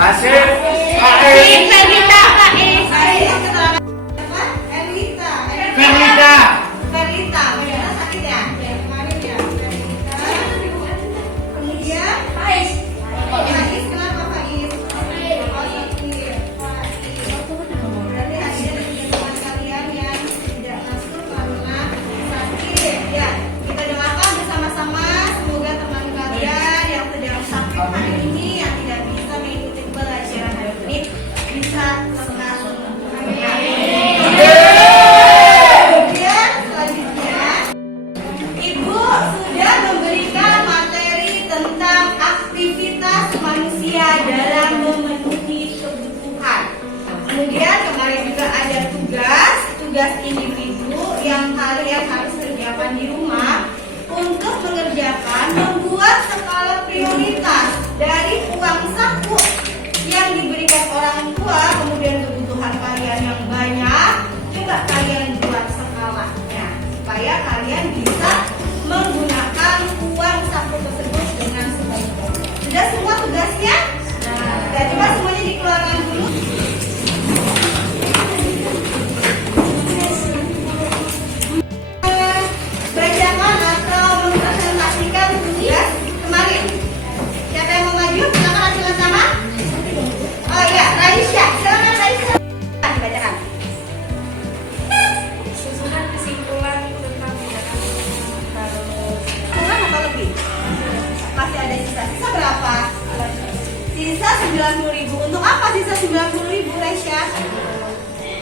Pasir. Ferlita. Ferlita. Ferlita, benar sakit ya? Kemarin ya, Ferlita. Kemudian Faiz. Faiz, kenapa Faiz? Oh, sakit. Berarti hasilnya dari teman kalian yang tidak masuk karena sakit. Ya, kita doakan bersama-sama semoga teman kalian yang sedang sakit hari ini yang tidak bisa mengikuti pelajaran hari ini bisa segera sembuh. Kemudian selanjutnya Ibu sudah memberikan materi tentang aktivitas manusia dalam memenuhi kebutuhan. Kemudian kemarin juga ada tugas individu yang kalian harus kerjakan di rumah untuk mengerjakan membuat skala prioritas dari uang saku yang diberikan orang tua, kemudian kebutuhan kalian yang banyak. Coba kalian buat skalanya supaya kalian bisa menggunakan uang saku tersebut dengan sebaik-baiknya. Sudah semua tugasnya? Ya, coba semuanya dikeluarkan dulu. Bacakan atau mempresentasikan tugas kemarin. Siapa yang mau maju? Silakan hasilkan sama. Oh iya, Raisya. Silakan Raisya. Bacakan. Susunan kesimpulan tentang tindakan harus Kurang atau lebih? Masih ada sisa. Sisa berapa? Sisa 90.000. Untuk apa sisa 90.000, Raisya?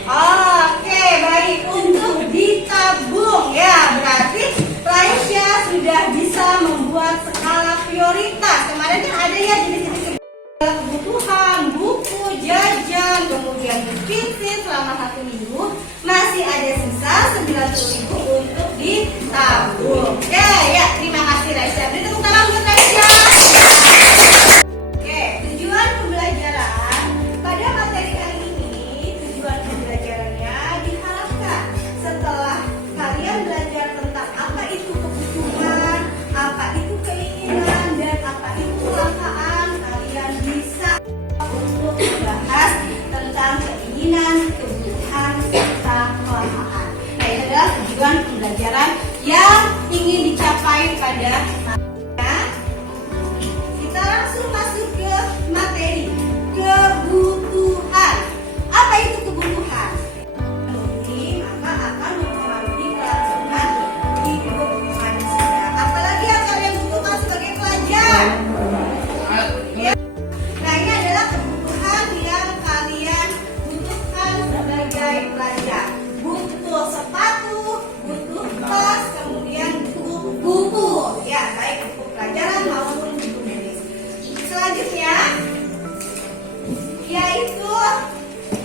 Oke, baik. Untuk ditabung. Ya, berarti Raisya sudah bisa membuat skala prioritas. Kemarin kan ada ya jenis-jenis kebutuhan, buku, jajan, kemudian defisit selama 1 minggu. Masih ada sisa 90.000 untuk ditabung. Oke, ya, terima kasih Raisya. Beri tepuk tangan buat Raisya. Oke, tujuan pembelajaran pada materi kali ini, tujuan pembelajarannya diharapkan setelah kalian belajar tentang apa itu kebutuhan, apa itu keinginan, dan apa itu kelangkaan, kalian bisa untuk membahas tentang keinginan, kebutuhan, serta kelangkaan. Nah, ini adalah tujuan pembelajaran yang ingin dicapai pada saatnya. Kita langsung masuk ke materi kebutuhan. Apa itu kebutuhan? Ini maka akan mempengaruhi kelangsungan hidup manusia. Apalagi yang kalian butuhkan sebagai pelajar. Ya. Nah, ini adalah kebutuhan yang kalian butuhkan sebagai pelajar. Butuh sepatu, butuh tas, kemudian butuh buku. Ya, baik buku pelajaran maupun buku medis. Selanjutnya yaitu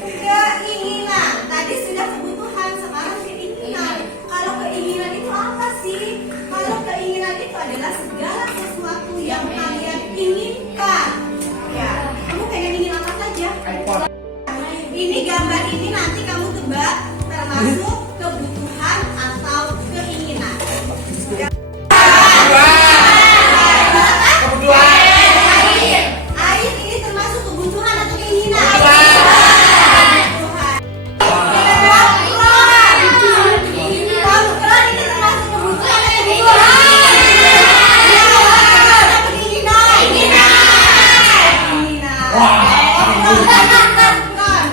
keinginan. Tadi sudah kebutuhan, sekarang keinginan. Kalau keinginan itu apa sih? Kalau keinginan itu adalah segala sesuatu yang kalian inginkan. Ya, kamu pengen ingin apa saja? Ini gambar ini nanti kamu tebak termasuk kebutuhan atau keinginan. Air ini termasuk kebutuhan atau keinginan? Kebutuhan. Kebutuhan ini termasuk kebutuhan atau keinginan?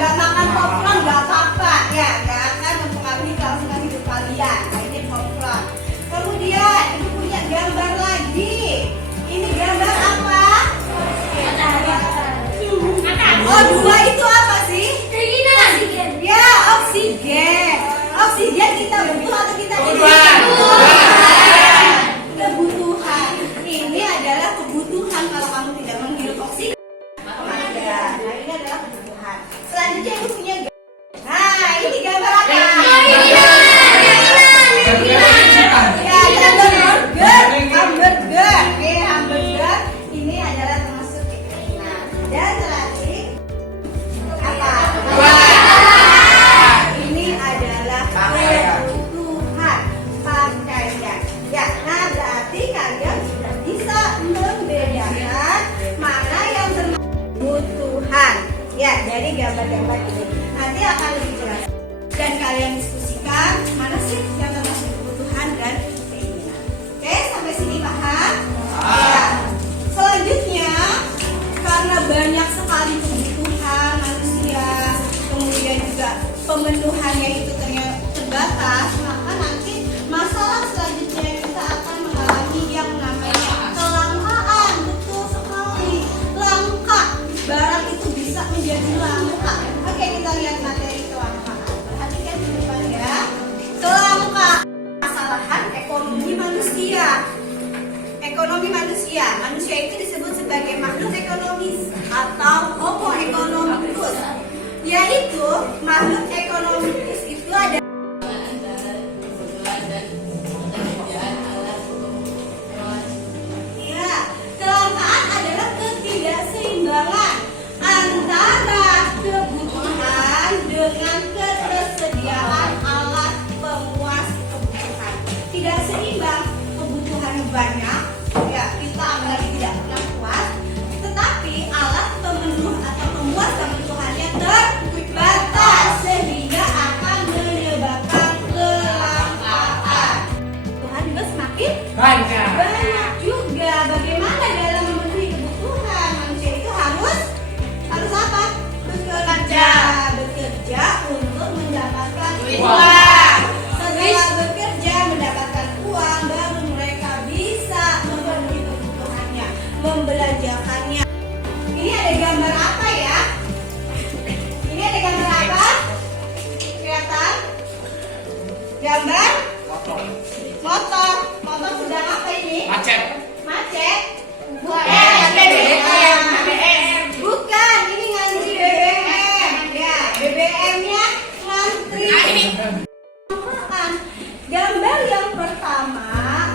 Nggak makan popcorn nggak apa-apa ya, nggak akan mempengaruhi kelangsungan hidup kalian. Nah, ini popcorn. Kemudian ibu punya gambar lagi. Ini gambar apa? Oh, 2 itu apa sih? keinginan. Ya, oksigen. Oksigen kita butuh atau kita tidak? Kebutuhan. Kebutuhan. Ini adalah kebutuhan. Kalau kamu tidak menghirup oksigen, ada. Nah, ini adalah kebutuhan. Selanjutnya ibu punya gambar. Nah, ini gambar apa? Ya, hamburger. Oke, hamburger. Ini adalah termasuk keinginan. Dan terakhir apa? Ini adalah kebutuhan pakaian. Ya, nah berarti kalian sudah bisa membedakan mana yang termasuk kebutuhan. jadi gambar-gambar ini. Nanti akan lebih jelas. Dan kalian diskusikan mana sih yang termasuk kebutuhan dan keinginan. Oke, sampai sini paham? Ya. Selanjutnya, karena banyak sekali kebutuhan manusia, kemudian juga pemenuhannya itu ternyata terbatas, maka nanti masalah selanjutnya kita akan mengalami yang namanya kelangkaan. Betul sekali, langka. Barang itu bisa menjadi langka. Oke, kita lihat materi kelangkaan. Perhatikan di depan ya. Kelangkaan, kesalahan ekonomi manusia. Ekonomi manusia. Manusia itu disebut sebagai makhluk ekonomis atau homo economicus. Yaitu makhluk ekonomis itu ada ya, kelangkaan adalah ketidakseimbangan antara kebutuhan dengan ketersediaan alat pemuas kebutuhan. Tidak seimbang, kebutuhan banyak, ya kita apalagi tidak pernah puas, tetapi alat pemenuh atau pemuas kebutuhannya terbatas sehingga akan menyebabkan kelangkaan. Kebutuhan juga semakin banyak juga. Bagaimana dalam memenuhi kebutuhan manusia itu harus apa? Bekerja untuk mendapatkan uang. Setelah bekerja mendapatkan uang, baru mereka bisa memenuhi kebutuhannya, membelanjakannya. Ini ada gambar apa ya? Ini ada gambar apa? Kelihatan? Gambar? Motor. Motor sedang apa ini? Macet. Bukan, ini ngantri BBM. Ya, BBM-nya ngantri. Gambar yang pertama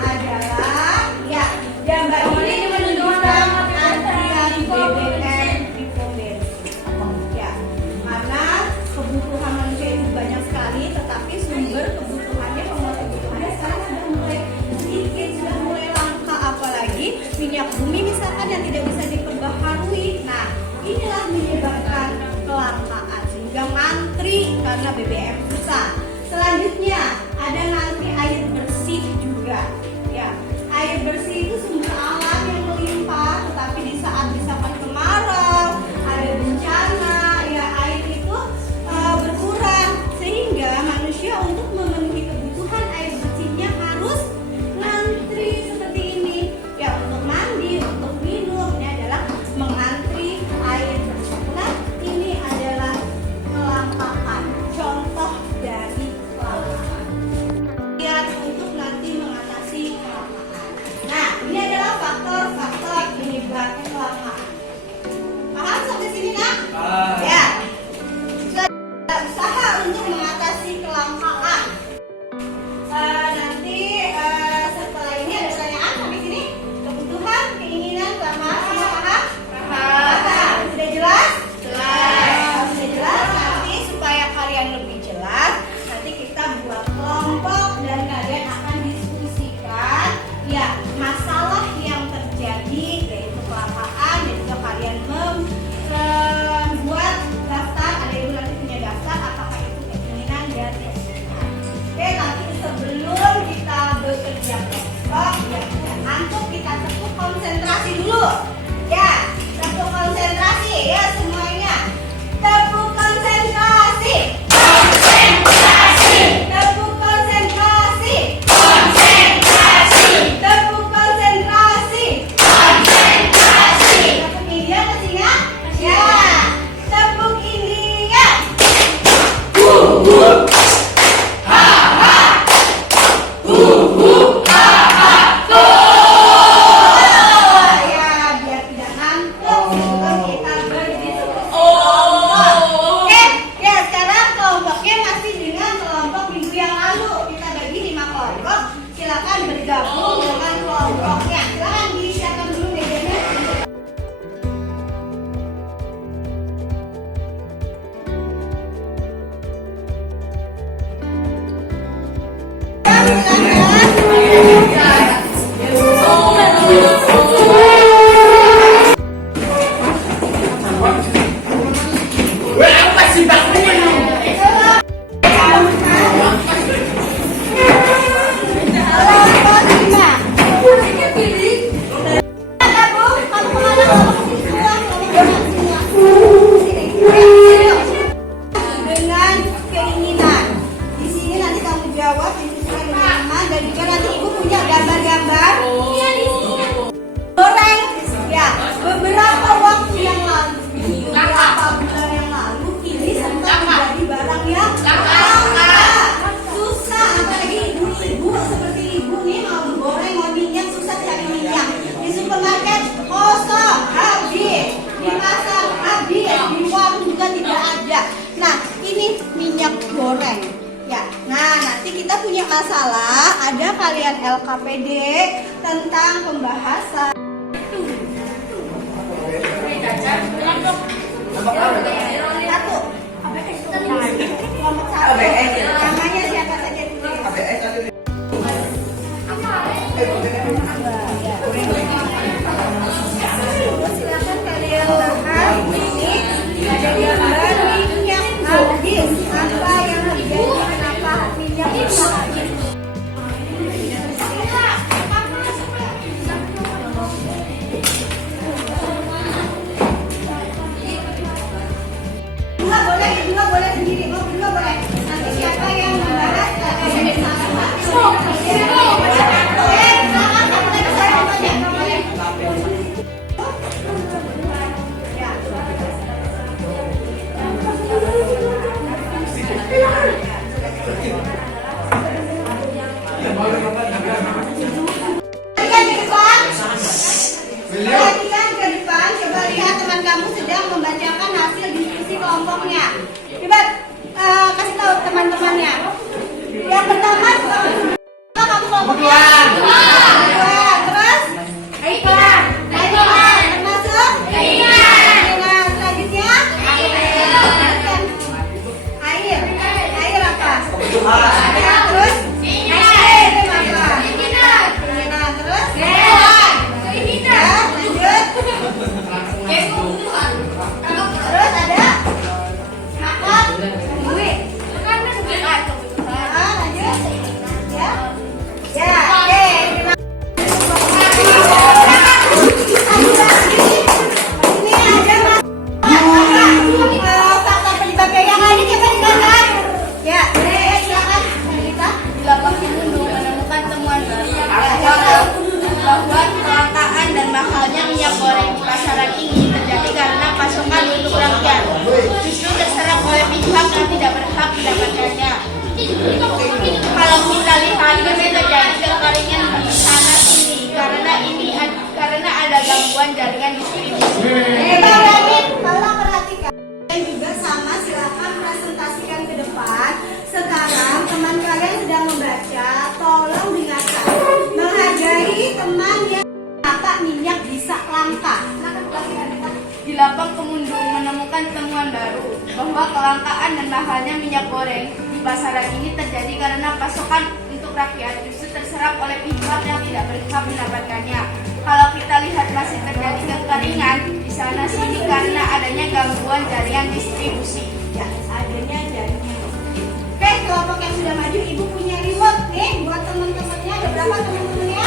adalah ya, gambar ini menunjukkan antrian BBM di pom bensin. Ya, karena kebutuhan manusia itu banyak sekali, tetapi sumber kebutuhannya, pemenuhan kebutuhannya sekarang sudah mulai sedikit, sudah mulai langka, apalagi minyak bumi misalkan yang tidak bisa diperbaharui. Nah, inilah menyebabkan kelangkaan sehingga ngantri karena BBM susah. Selanjutnya ada nanti air bersih juga. Ya, air bersih itu sumber alam yang melimpah, tetapi di saat misalkan kemarau, ada bencana, ya air itu berkurang sehingga manusia untuk memenuhi kebutuhan air bersihnya harus ngantri seperti ini. Ya, untuk mandi, untuk minum, ini adalah mengantri air bersih. Nah, ini adalah kelangkaan. Contoh dari kelangkaan. Lihat untuk nanti mengatasi kelangkaan. Nah, ini adalah faktor-faktor penyebab kelangkaan. Paham sampai sini nak? Ya. Sudah usaha untuk mengatasi kelangkaan. Nanti setelah ini ada pertanyaan sampai sini. Kebutuhan, keinginan, kelangkaan, semua paham? Paham. Sudah jelas? Jelas. Sudah jelas. Nanti supaya kalian lebih jelas, nanti kita buat kelompok dan kalian akan diskusikan ya masalah yang terjadi yaitu kelangkaan, dan juga kalian membuat daftar. Ada ibu nanti punya daftar apakah itu keinginan dan kebutuhan. Oke, nanti sebelum kita bekerja kelompok ya antuk kita tepuk konsentrasi dulu. Ya, tepuk konsentrasi ya semuanya. Tepuk konsentrasi. Tepuk konsentrasi. Tepuk konsentrasi. Tepuk India masih ingat? Ya. Tepuk India. Ya, biar tidak ngantuk sebelum kita berdiskusi. Oke, ya sekarang kelompoknya masih dengan kelompok minggu yang lalu. Kita bagi 5 kelompok. Silakan bergabung dengan kelompoknya. Silakan disiapkan dulu mejanya. Weh. nanti kita punya masalah, ada kalian LKPD tentang pembahasan. Satu. Kelompok satu. Namanya siapa saja dulu? Silakan kalian bahas ini. Ada gambar minyak habis. Apa yang terjadi? Kenapa minyak bisa habis? Dua boleh sendiri, mau dua boleh. Nanti siapa yang membahas ini sama. Perhatikan ke depan, coba lihat teman kamu sedang membacakan hasil diskusi kelompoknya. Coba kasih tahu teman-temannya. Yang pertama, kamu kelompoknya. Terus? Termasuk? Selanjutnya? Air. Air apa? Terus? Terus ada makan duit. Lanjut. Ya. Oke. Ini ada fakta penyebabnya yang lain coba digambar. Ya, silakan kita. Di lapang Gunung menemukan temuan baru bahwa kelangkaan dan mahalnya minyak goreng di pasaran ini terjadi karena pasokan untuk rakyat justru terserap oleh pihak yang tidak berhak mendapatkannya. Kalau kita lihat masih terjadi kekeringan di sana sini karena ada gangguan jaringan distribusi. Bang David, tolong perhatikan. Dan juga sama, silakan presentasikan ke depan. Sekarang teman kalian sedang membaca, tolong dengarkan. Menghargai teman yang kenapa minyak bisa langka. Di lapang Kemundung menemukan temuan baru bahwa kelangkaan dan mahalnya minyak goreng di pasaran ini terjadi karena pasokan untuk rakyat justru terserap oleh pihak yang tidak berhak mendapatkannya. Kalau kita lihat masih terjadi kekeringan di sana sini karena adanya gangguan jaringan distribusi. Ya, adanya jaringan. Oke, kelompok yang sudah maju, ibu punya reward nih buat teman-temannya. Ada berapa teman-temannya?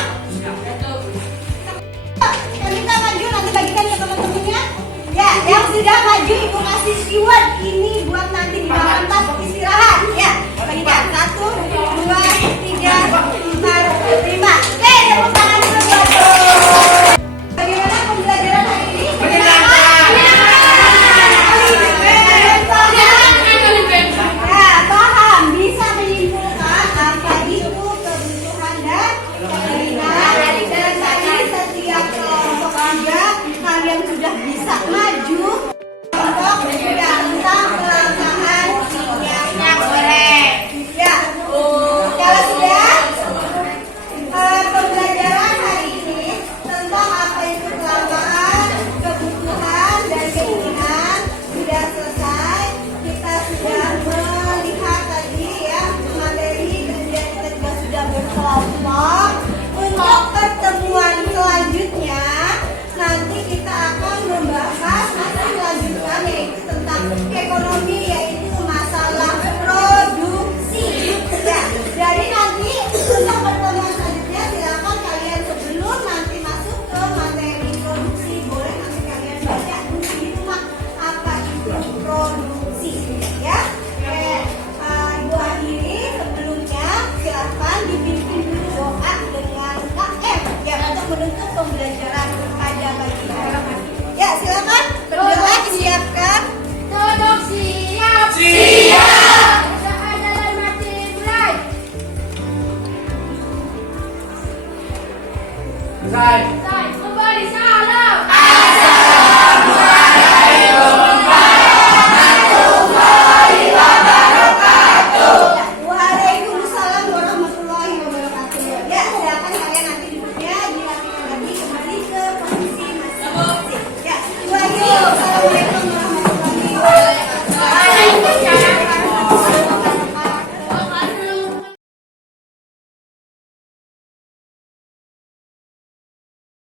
Kita maju, nanti bagikan ke teman-temannya. Ya, yang sudah maju ibu kasih reward ini buat nanti di bawah tempat istirahat. Ya, bagikan 1, 2, 3, 4, 5. Oke, tepuk tangan dulu buat. Bagaimana pembelajaran hari ini? Paham, bisa menyimpulkan apa itu kebutuhan dan keinginan. Dan tadi setiap kelompok juga kalian sudah bisa maju untuk juga tentang kelangkaan minyak goreng. Ya, kalau sudah pembelajaran hari ini tentang apa itu kelangkaan, kebutuhan dan keinginan sudah selesai. Kita sudah melihat tadi ya materi, kemudian kita juga sudah berkelompok. Untuk pertemuan selanjutnya nanti kita akan membahas masih lanjutan yaitu tentang ekonomi, yaitu masalah produksi. Ya, jadi nanti untuk pertemuan selanjutnya silakan kalian sebelum nanti masuk ke materi produksi boleh nanti kalian baca dulu di rumah apa itu produksi. Ya, ibu akhiri sebelumnya silakan dipimpin dulu doa dengan KM ya untuk menutup pembelajaran pada pagi hari. Ya, silakan berdoa, disiapkan. Duduk siap. Siap. Usaha dalam hati mulai. Selesai.